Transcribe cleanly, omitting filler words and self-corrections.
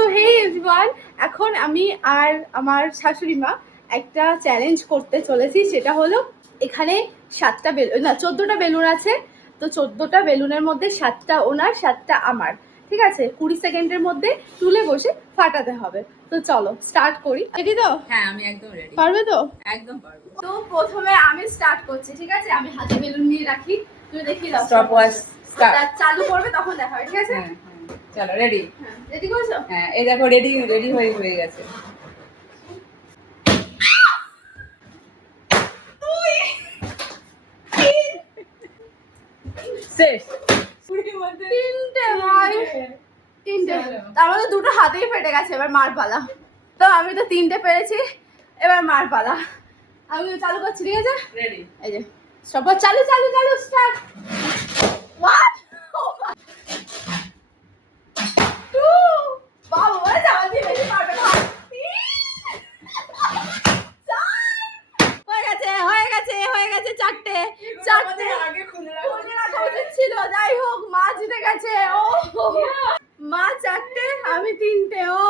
So hey everyone, এখন আমি আর আমার শাশুড়ি মা একটা চ্যালেঞ্জ করতে চলেছি। সেটা হলো এখানে 7টা বেলুন না 14টা বেলুন আছে। তো 14টা বেলুনের মধ্যে 7টা ওনার 7টা আমার, ঠিক আছে? 20 সেকেন্ডের মধ্যে তুলে বসে ফাটাতে হবে। তো চলো স্টার্ট করি। রেডি তো? হ্যাঁ আমি একদম রেডি। পারবে তো? একদম পারবো। তো প্রথমে আমি স্টার্ট করছি, ঠিক আছে? আমি হাতে বেলুন নিয়ে রাখি, তুমি দেখিয়ে দাও। Stop watch start. চালু করবে তখন দেখাবে, ঠিক আছে? হ্যাঁ চলো রেডি। হ্যাঁ, রেডি করেছো? হ্যাঁ এই দেখো রেডি রেডি হয়ে গেছে। শেষ। তিনটে ভাই, তিনটে। তার মধ্যে দুটো হাতেই ফেটে গেছে। এবার মার পালা। তো আমি তো 3টে পেরেছি, এবার মার পালা। আমি চালু করছি, ঠিক আছে? রেডি। এই যে সব চালু চালু চালু স্টার্ট। ওয়ান টু, বাবা বলে যাওয়া দিয়ে বেশি পারবে না। হয়ে গেছে হয়ে গেছে হয়ে গেছে, চারটে চারটে। আগে খুলে খুলে রাখা উচিত ছিল। যাই হোক, মা জিতে গেছে। ও মা 4টে, আমি 3টে। ও